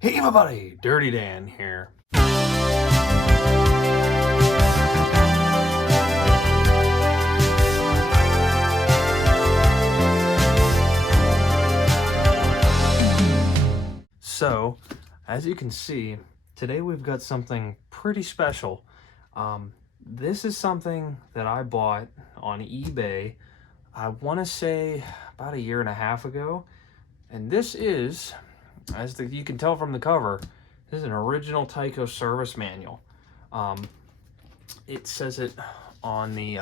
Hey everybody, Dirty Dan here. So, as you can see, today we've got something pretty special. This is something that I bought on eBay, I want to say about a year and a half ago. And this is, you can tell from the cover, this is an original Tyco service manual. It says it on the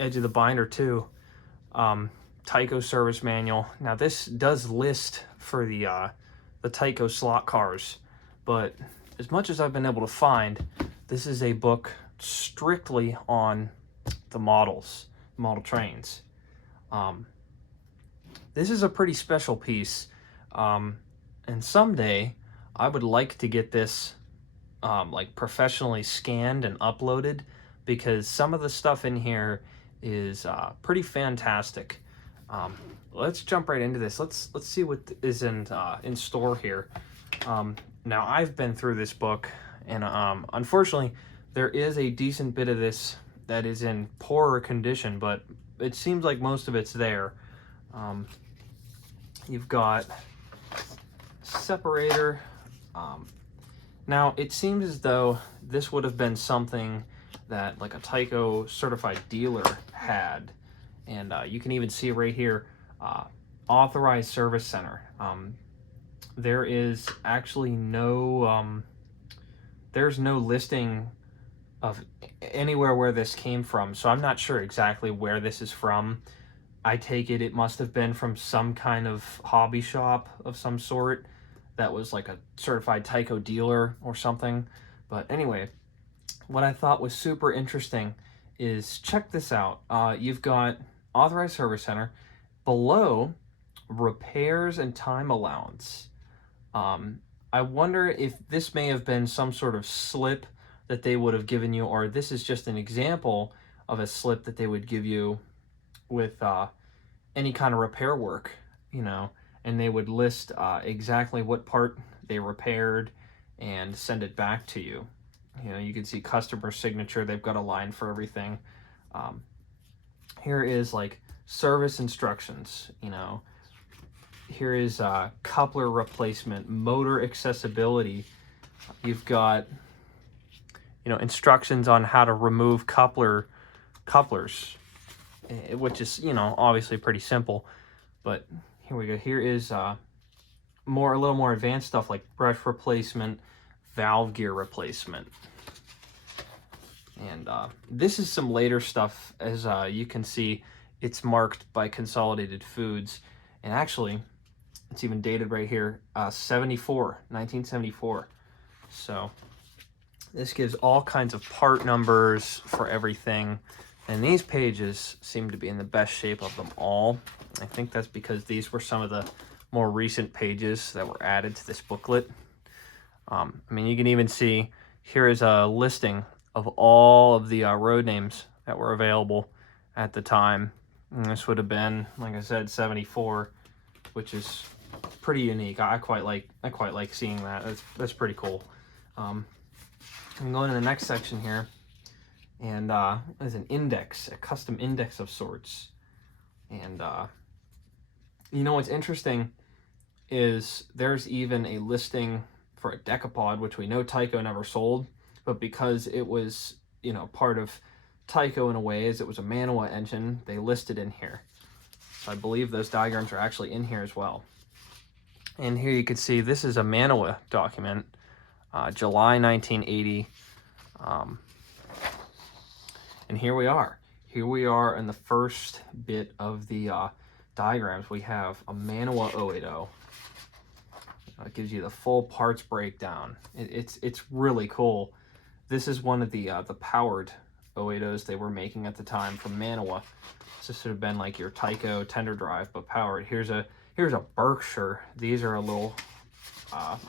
edge of the binder too. Tyco service manual. Now this does list for the Tyco slot cars, but as much as I've been able to find, this is a book strictly on the model trains. This is a pretty special piece, and someday I would like to get this like professionally scanned and uploaded, because some of the stuff in here is pretty fantastic. Let's jump right into this. Let's see what is in store here. Now I've been through this book, and unfortunately there is a decent bit of this that is in poorer condition, but it seems like most of it's there. You've got separator. Now it seems as though this would have been something that like a Tyco certified dealer had, and you can even see right here, authorized service center. There is actually no there's no listing of anywhere where this came from, so I'm not sure exactly where this is from. I take it must have been from some kind of hobby shop of some sort that was like a certified Tyco dealer or something. But anyway, what I thought was super interesting is, check this out. You've got authorized service center, below repairs and time allowance. I wonder if this may have been some sort of slip that they would have given you, or this is just an example of a slip that they would give you with any kind of repair work, you know, and they would list exactly what part they repaired and send it back to you. You know, you can see customer signature, they've got a line for everything. Here is like service instructions, you know. Here is coupler replacement, motor accessibility. You've got, you know, instructions on how to remove couplers, which is, you know, obviously pretty simple. But here we go. Here is a little more advanced stuff like brush replacement, valve gear replacement. And this is some later stuff. As you can see, it's marked by Consolidated Foods, and actually it's even dated right here, 1974. So this gives all kinds of part numbers for everything, and these pages seem to be in the best shape of them all. I think that's because these were some of the more recent pages that were added to this booklet. I mean, you can even see here is a listing of all of the road names that were available at the time. And this would have been, like I said, 74, which is pretty unique. I quite like seeing that. That's pretty cool. I'm going to the next section here, and there's an index, a custom index of sorts. And you know what's interesting is there's even a listing for a decapod, which we know Tyco never sold, but because it was, you know, part of Tyco in a way, as it was a Manoa engine, they listed in here. So I believe those diagrams are actually in here as well. And here you can see this is a Manoa document, July 1980. And here we are. Here we are in the first bit of the diagrams. We have a Manoa 080. It gives you the full parts breakdown. It's really cool. This is one of the powered 080s they were making at the time from Manoa. This would have been like your Tyco tender drive, but powered. Here's a Berkshire. These are a little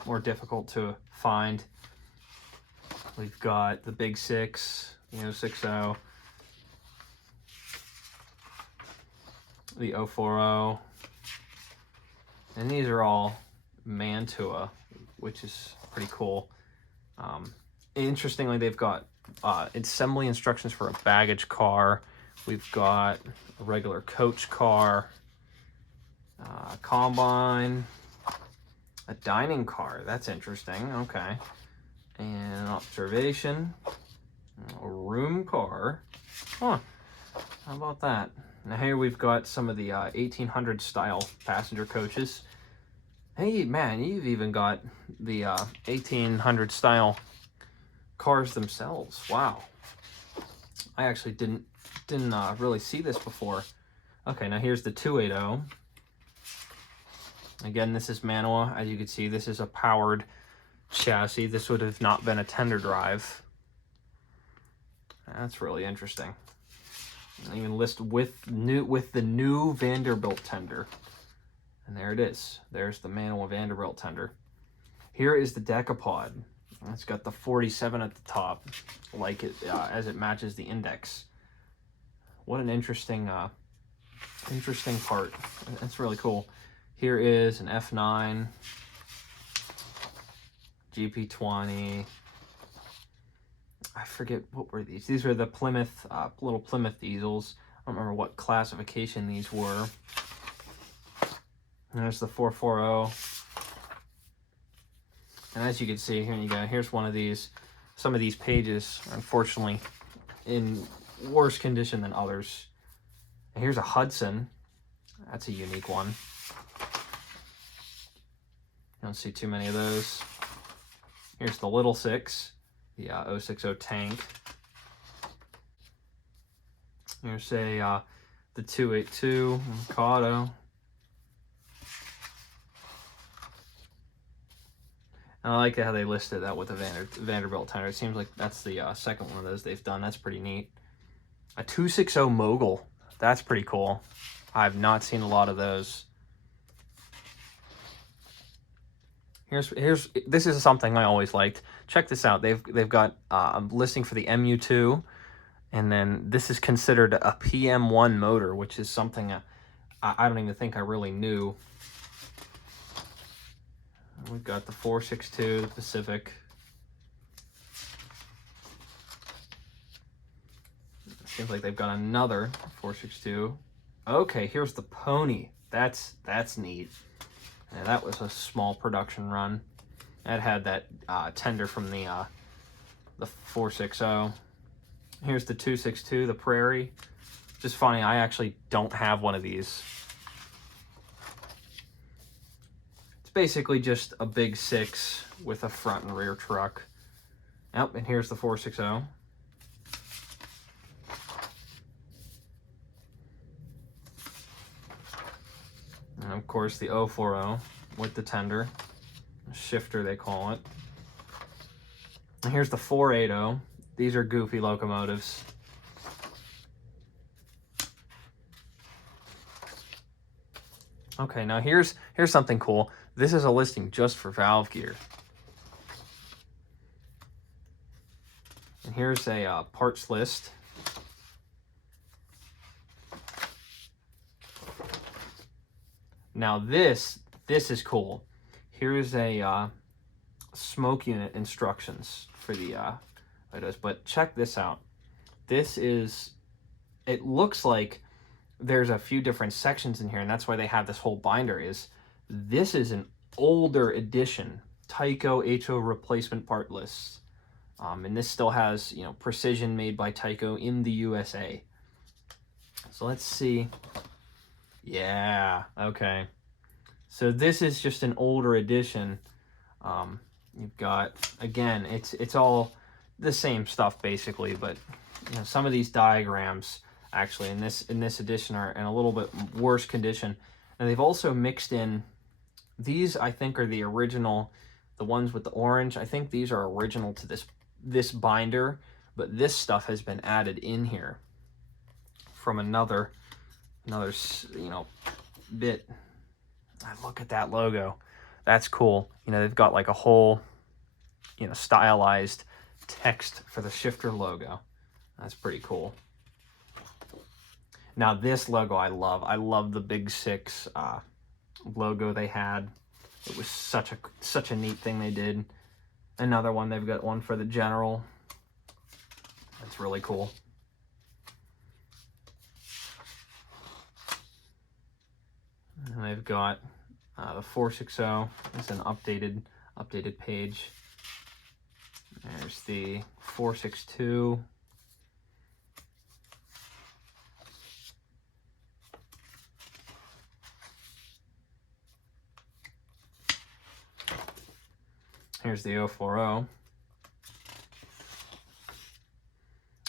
more difficult to find. We've got the Big Six, you know, 60, the 040, and these are all Mantua, which is pretty cool. Interestingly, they've got assembly instructions for a baggage car. We've got a regular coach car, combine, a dining car. That's interesting. Okay. And an observation, a room car. Huh. How about that? Now here we've got some of the 1800 style passenger coaches. Hey man, you've even got the 1800 style cars themselves. Wow. I actually didn't really see this before. Okay, now here's the 280. Again, this is manual. As you can see, this is a powered chassis. This would have not been a tender drive. That's really interesting. And even list with the new Vanderbilt tender. And there it is. There's the manual Vanderbilt tender. Here is the Decapod. It's got the 47 at the top, like it as it matches the index. What an interesting part. That's really cool. Here is an F9, GP20. I forget, what were these? These were the Plymouth, little Plymouth easels. I don't remember what classification these were. And there's the 440. And as you can see, here you go. Here's one of these. Some of these pages are unfortunately in worse condition than others. And here's a Hudson. That's a unique one. You don't see too many of those. Here's the Little Six, the 060 tank. Here's the 282 Mikado. And I like how they listed that with the Vanderbilt tender. It seems like that's the second one of those they've done. That's pretty neat. A 260 Mogul. That's pretty cool. I've not seen a lot of those. This is something I always liked. Check this out. They've got a listing for the MU2, and then this is considered a PM1 motor, which is something I don't even think I really knew. We've got the 462, the Pacific. Seems like they've got another 462. Okay, here's the Pony. That's neat. Yeah, that was a small production run. That had that tender from the 460. Here's the 262, the Prairie. Just funny, I actually don't have one of these. It's basically just a big 6 with a front and rear truck. Yep, and here's the 460. And of course the 040 with the tender. Shifter they call it. And here's the 480. These are goofy locomotives. Okay, now here's something cool. This is a listing just for valve gear. And here's a parts list. Now this is cool. Here's a smoke unit instructions for the items, but check this out. It looks like there's a few different sections in here, and that's why they have this whole binder. This is an older edition Tyco HO replacement part list, and this still has, you know, precision made by Tyco in the USA. So let's see. Yeah, okay. So this is just an older edition. You've got, again, it's all the same stuff basically, but you know, some of these diagrams actually in this edition are in a little bit worse condition. And they've also mixed in, these I think are the original, the ones with the orange. I think these are original to this binder, but this stuff has been added in here from another you know bit. Look at that logo. That's cool. You know, they've got like a whole, you know, stylized text for the shifter logo. That's pretty cool. Now this logo I love. I love the Big 6 logo they had. It was such a neat thing they did. Another one, they've got one for the General. That's really cool. And they've got the 460. It's an updated page. There's the 462. Here's the 040.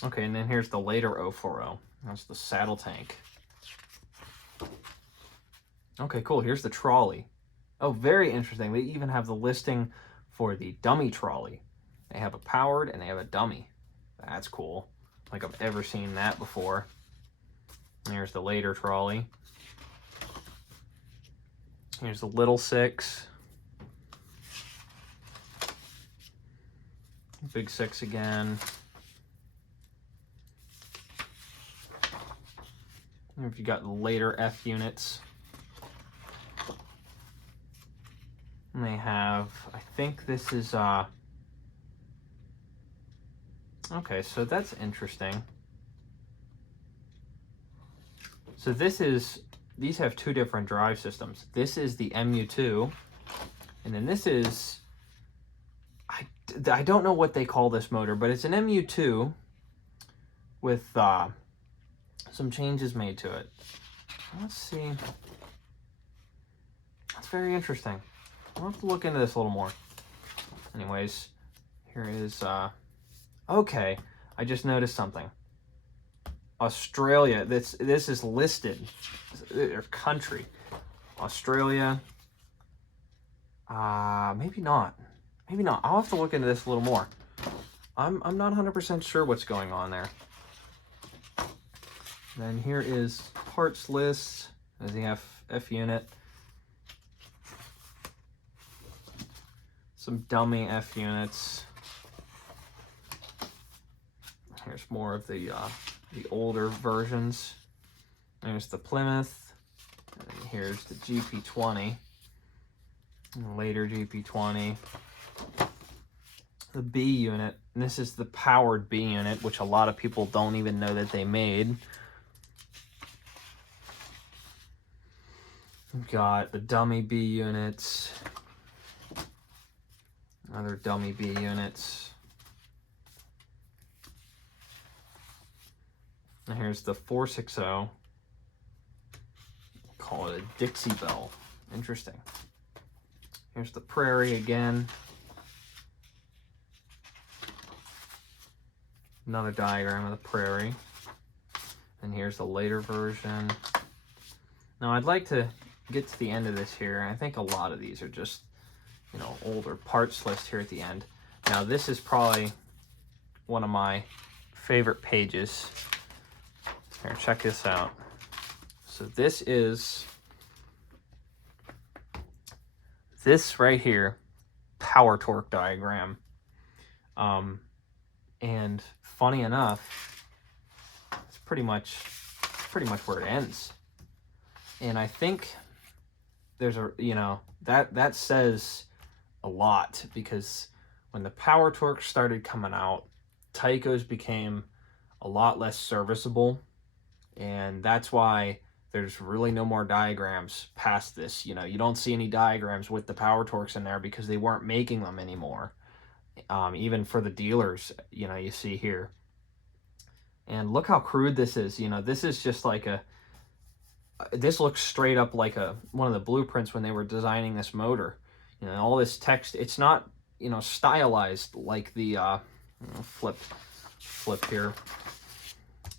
Okay, and then here's the later 040. That's the saddle tank. Okay, cool. Here's the trolley. Oh, very interesting. They even have the listing for the dummy trolley. They have a powered and they have a dummy. That's cool. Like I've ever seen that before. And here's the later trolley. Here's the little 6. Big 6 again. And if you got the later F units. And they have, I think this is, okay, so that's interesting. So these have 2 different drive systems. This is the MU2, and then this is, I don't know what they call this motor, but it's an MU2 with some changes made to it. Let's see. That's very interesting. I'll have to look into this a little more. Anyways, here is, okay, I just noticed something. Australia, this is listed, their country. Australia, maybe not. Maybe not. I'll have to look into this a little more. I'm not 100% sure what's going on there. Then here is parts list. There's the F unit. Some dummy F units. Here's more of the older versions. There's the Plymouth. And here's the GP20. Later GP20. The B unit. And this is the powered B unit, which a lot of people don't even know that they made. We've got the dummy B units. Other dummy B units. And here's the 460. Call it a Dixie Bell. Interesting. Here's the Prairie again. Another diagram of the Prairie. And here's the later version. Now I'd like to get to the end of this here. I think a lot of these are just, you know, older parts list here at the end. Now this is probably one of my favorite pages. Here, check this out. So this is, this right here, power torque diagram. And funny enough, it's pretty much where it ends. And I think there's a, you know, that says a lot, because when the power torque started coming out, Tycos became a lot less serviceable, and that's why there's really no more diagrams past this. You know, you don't see any diagrams with the power torques in there because they weren't making them anymore. Even for the dealers, you know, you see here. And look how crude this is. You know, this is just like a, this looks straight up like one of the blueprints when they were designing this motor. You know, all this text, it's not, you know, stylized like the flip here.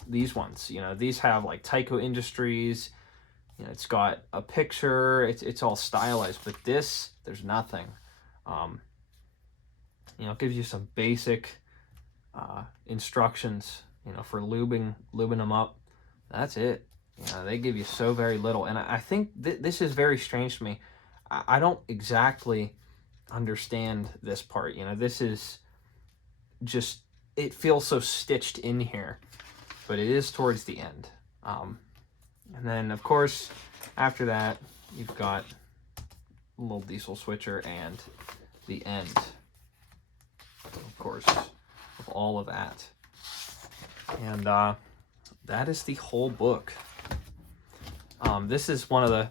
These ones, you know, these have like Tyco Industries. You know, it's got a picture. It's all stylized, but this, there's nothing. You know, it gives you some basic instructions, you know, for lubing them up. That's it. You know, they give you so very little. And I think this is very strange to me. I don't exactly understand this part. You know, this is just, it feels so stitched in here, but it is towards the end. And then, of course, after that, you've got little diesel switcher and the end, of course, of all of that. And that is the whole book. This is one of the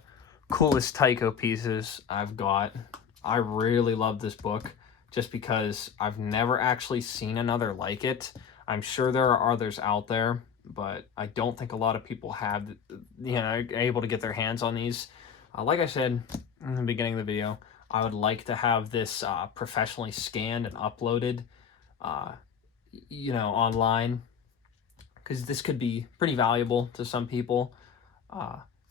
coolest Tyco pieces I've got. I really love this book just because I've never actually seen another like it. I'm sure there are others out there, but I don't think a lot of people have, you know, able to get their hands on these. Like I said in the beginning of the video, I would like to have this professionally scanned and uploaded, you know, online, because this could be pretty valuable to some people.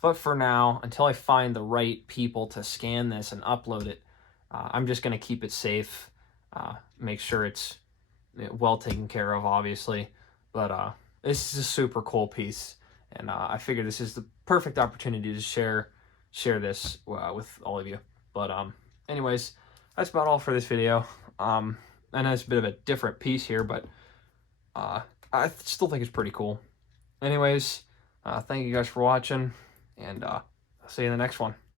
But for now, until I find the right people to scan this and upload it, I'm just going to keep it safe, make sure it's well taken care of, obviously. But this is a super cool piece, and I figured this is the perfect opportunity to share this with all of you. But anyways, that's about all for this video. I know it's a bit of a different piece here, but I still think it's pretty cool. Anyways, thank you guys for watching, and I'll see you in the next one.